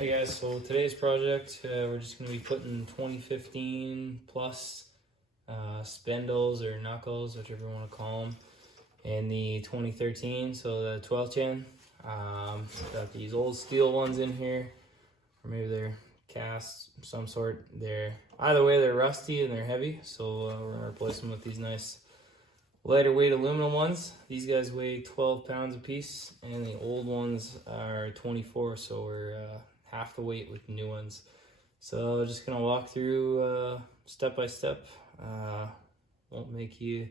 Hey guys, so today's project, we're just going to be putting 2015 plus spindles or knuckles, whichever you want to call them, in the 2013, so the 12 chain. Got these old steel ones in here, or maybe they're cast of some sort. Either way, they're rusty and they're heavy, so we're going to replace them with these nice lighter weight aluminum ones. These guys weigh 12 pounds a piece, and the old ones are 24, so we're half the weight with the new ones. So just gonna walk through step by step. Won't make you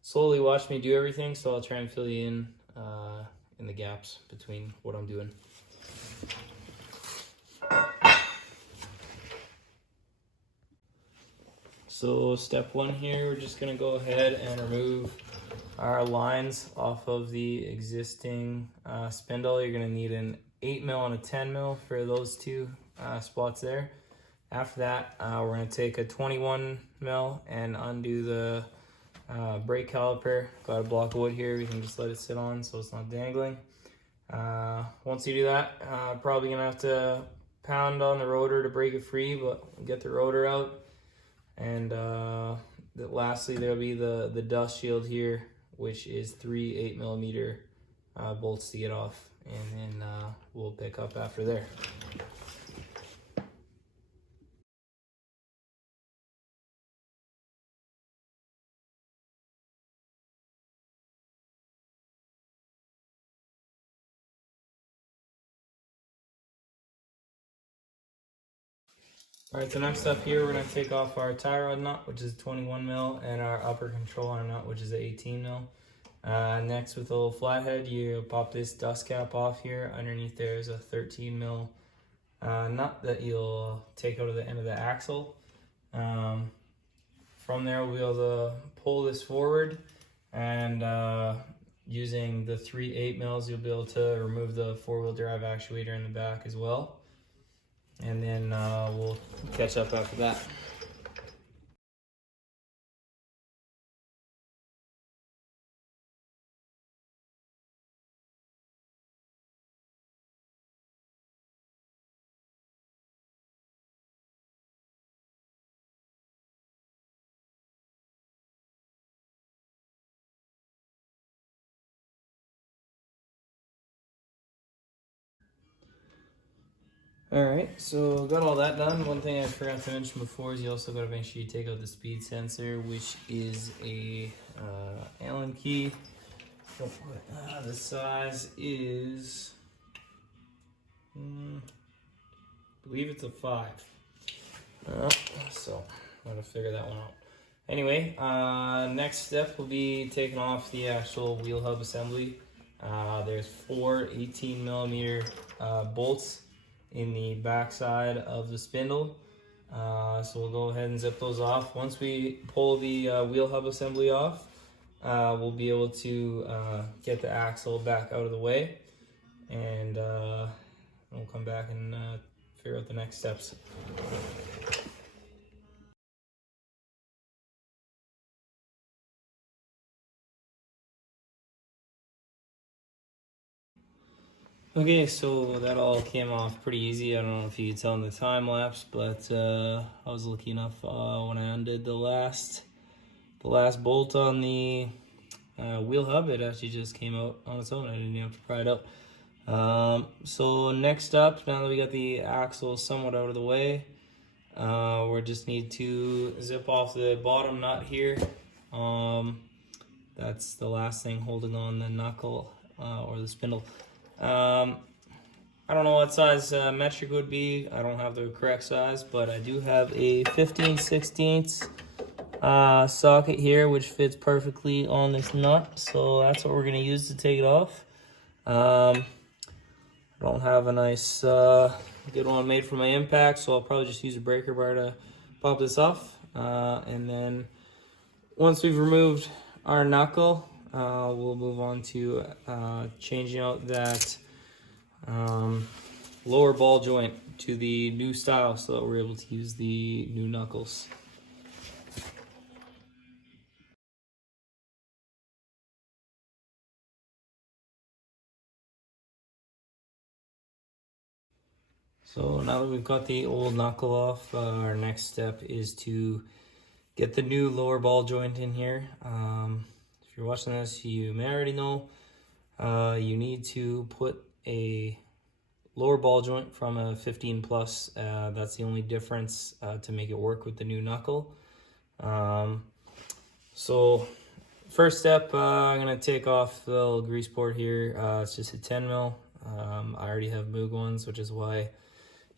slowly watch me do everything, so I'll try and fill you in the gaps between what I'm doing. So step one here, we're just gonna go ahead and remove our lines off of the existing spindle. You're gonna need an 8mm and a 10mm for those two spots there. After that, we're gonna take a 21mm and undo the brake caliper. Got a block of wood here, we can just let it sit on so it's not dangling. Once you do that, probably gonna have to pound on the rotor to break it free, but get the rotor out. And lastly, there'll be the dust shield here, which is 3 8mm bolts to get off, and then we'll pick up after there. Alright, so next up here, we're going to take off our tie rod nut, which is 21mm, and our upper control arm nut, which is 18mm. Next, with a little flathead, you pop this dust cap off here. Underneath there is a 13mm nut that you'll take out of the end of the axle. From there, we'll be able to pull this forward, and using the 3 8mm, you'll be able to remove the four-wheel drive actuator in the back as well. And then we'll catch up after that. Alright, so got all that done. One thing I forgot to mention before is you also got to make sure you take out the speed sensor, which is a Allen key. The size is, I believe it's a 5. So I'm going to figure that one out. Anyway, next step will be taking off the actual wheel hub assembly. There's 4 18mm bolts in the back side of the spindle. So we'll go ahead and zip those off. Once we pull the wheel hub assembly off, we'll be able to get the axle back out of the way, and we'll come back and figure out the next steps. Okay, so that all came off pretty easy. I don't know if you can tell in the time lapse, but I was lucky enough when I undid the last bolt on the wheel hub, it actually just came out on its own. I didn't even have to pry it out. So next up, now that we got the axle somewhat out of the way, we just need to zip off the bottom nut here. That's the last thing holding on the knuckle or the spindle. I don't know what size metric would be. I don't have the correct size, but I do have a 15/16 socket here, which fits perfectly on this nut. So that's what we're going to use to take it off. I don't have a nice good one made for my impact, so I'll probably just use a breaker bar to pop this off. And then once we've removed our knuckle, we'll move on to changing out that lower ball joint to the new style so that we're able to use the new knuckles. So now that we've got the old knuckle off, our next step is to get the new lower ball joint in here. If you're watching this, you may already know you need to put a lower ball joint from a 15 plus. That's the only difference to make it work with the new knuckle. So first step, I'm gonna take off the little grease port here. It's just a 10 mil. I already have Moog ones, which is why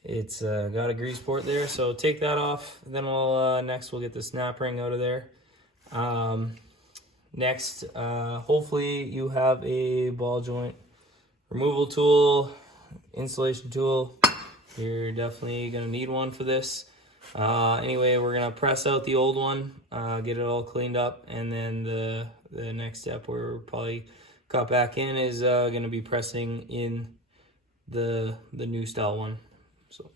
it's got a grease port there. So take that off. Then we'll next we'll get the snap ring out of there. Next, hopefully you have a ball joint removal tool, installation tool. You're definitely gonna need one for this. Anyway, we're gonna press out the old one, get it all cleaned up, and then the next step we're probably cut back in is gonna be pressing in the new style one. So.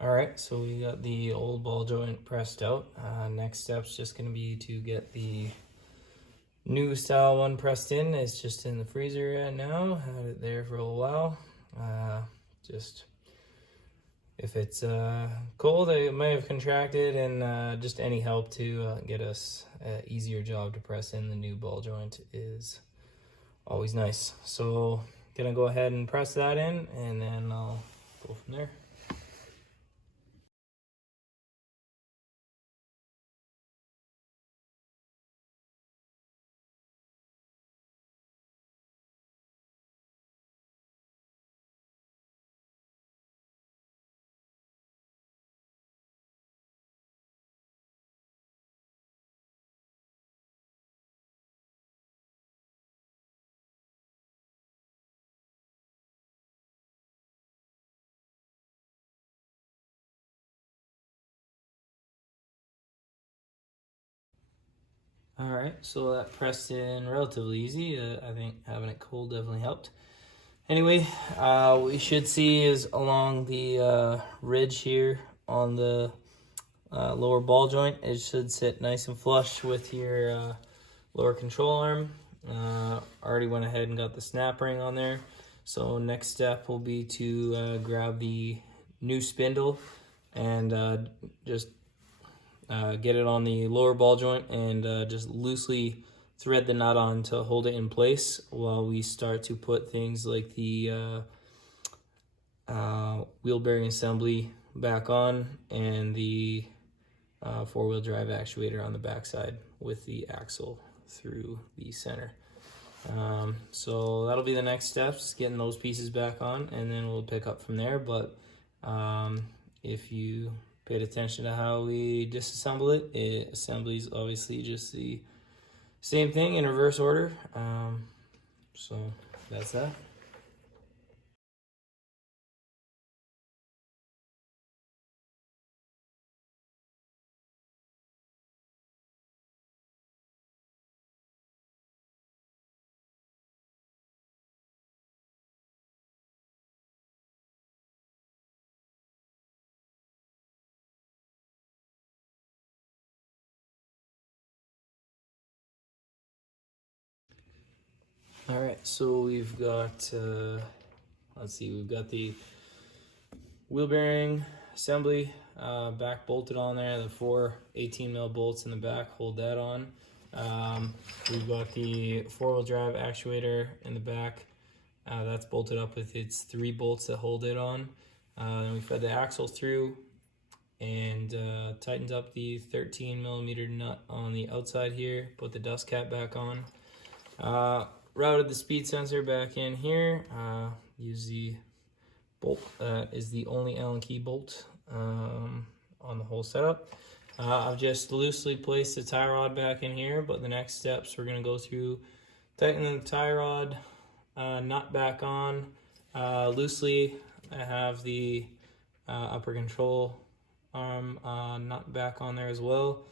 All right, so we got the old ball joint pressed out. Next step's just gonna be to get the new style one pressed in. It's just in the freezer right now. Had it there for a while. Just if it's cold, it might have contracted, and just any help to get us an easier job to press in the new ball joint is always nice. So gonna go ahead and press that in, and then I'll go from there. All right, so that pressed in relatively easy. I think having it cold definitely helped. Anyway, what we should see is along the ridge here on the lower ball joint, it should sit nice and flush with your lower control arm. Already went ahead and got the snap ring on there. So next step will be to grab the new spindle and just get it on the lower ball joint and just loosely thread the nut on to hold it in place while we start to put things like the wheel bearing assembly back on and the four-wheel drive actuator on the backside with the axle through the center. So that'll be the next steps, getting those pieces back on, and then we'll pick up from there. But if you paid attention to how we disassemble it, assembly is obviously just the same thing in reverse order. So that's that. All right, so we've got, let's see, we've got the wheel bearing assembly back bolted on there. The four 18 mil bolts in the back hold that on. We've got the four-wheel drive actuator in the back. That's bolted up with its 3 bolts that hold it on. Then we fed the axle through and tightened up the 13 millimeter nut on the outside here. Put the dust cap back on. Routed the speed sensor back in here. Use the bolt is the only Allen key bolt on the whole setup. I've just loosely placed the tie rod back in here, but the next steps we're going to go through tightening the tie rod nut back on. Loosely, I have the upper control arm nut back on there as well,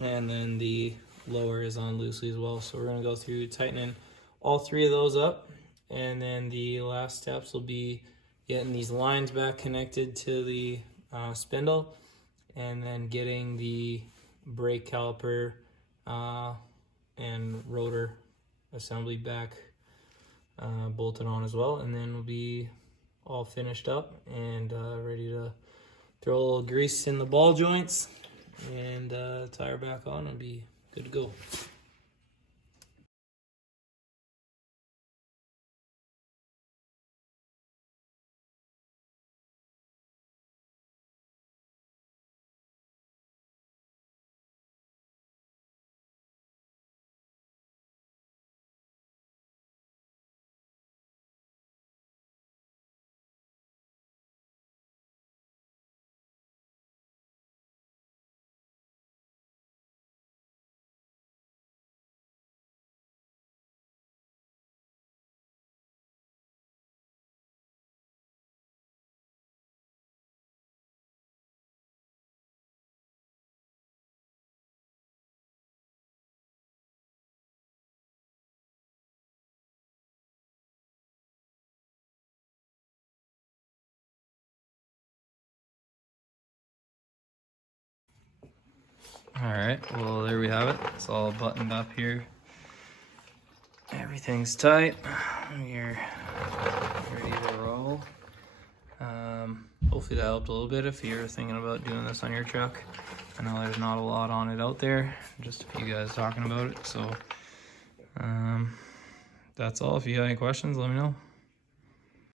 and then the lower is on loosely as well. So we're going to go through tightening all 3 of those up, And then the last steps will be getting these lines back connected to the spindle, and then getting the brake caliper and rotor assembly back bolted on as well, and then we'll be all finished up and ready to throw a little grease in the ball joints and tire back on and be good to go. All right, well, there we have it. It's all buttoned up here. Everything's tight. We're ready to roll. Hopefully that helped a little bit if you're thinking about doing this on your truck. I know there's not a lot on it out there, just a few guys talking about it. So that's all. If you have any questions, let me know.